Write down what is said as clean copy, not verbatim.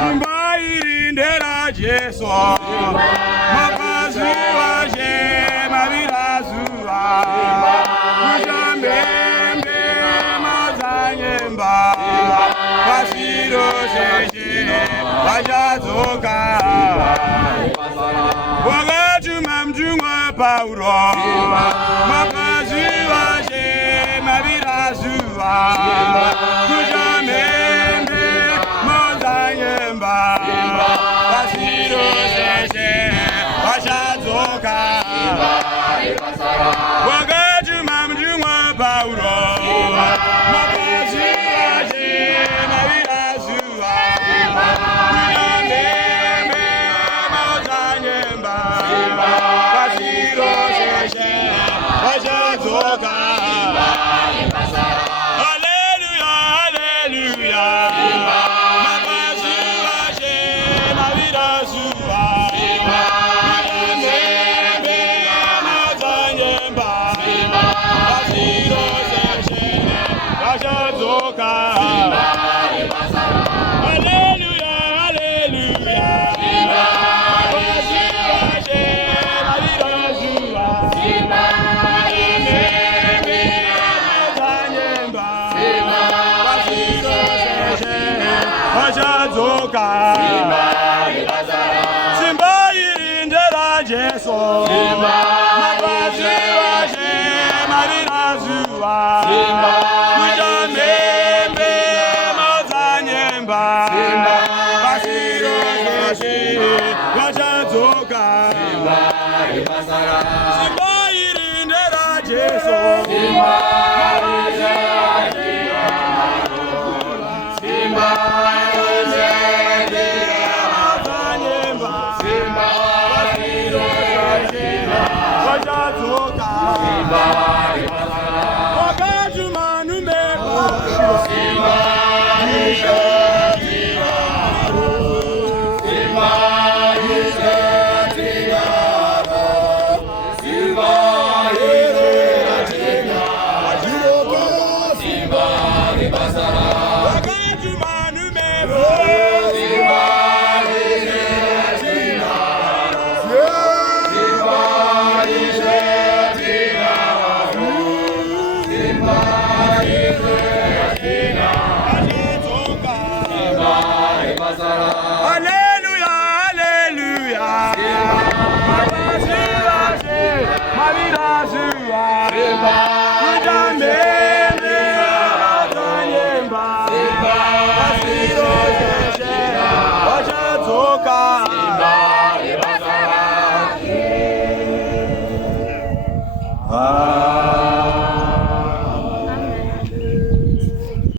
Simba irindera Jesu Mapazi waje mabirazuwa Kujambembe mazanyemba Pasiro seje wajazoka Wagajuma mjungwa Paulo Mapazi waje mabirazuwa Kujambembe mazanyemba Pasiro seje wajazoka Wagajuma mjungwa Paulo Mapazi waje mabirazuwa Kujambembe mazanyemba Pasiro seje wajazoka Simba irindera Jesu Mapazi waje mabirazuwa Kujambembe mazanyemba Pasiro seje wajazoka Simba irindera Jesu Mapazi waje Ah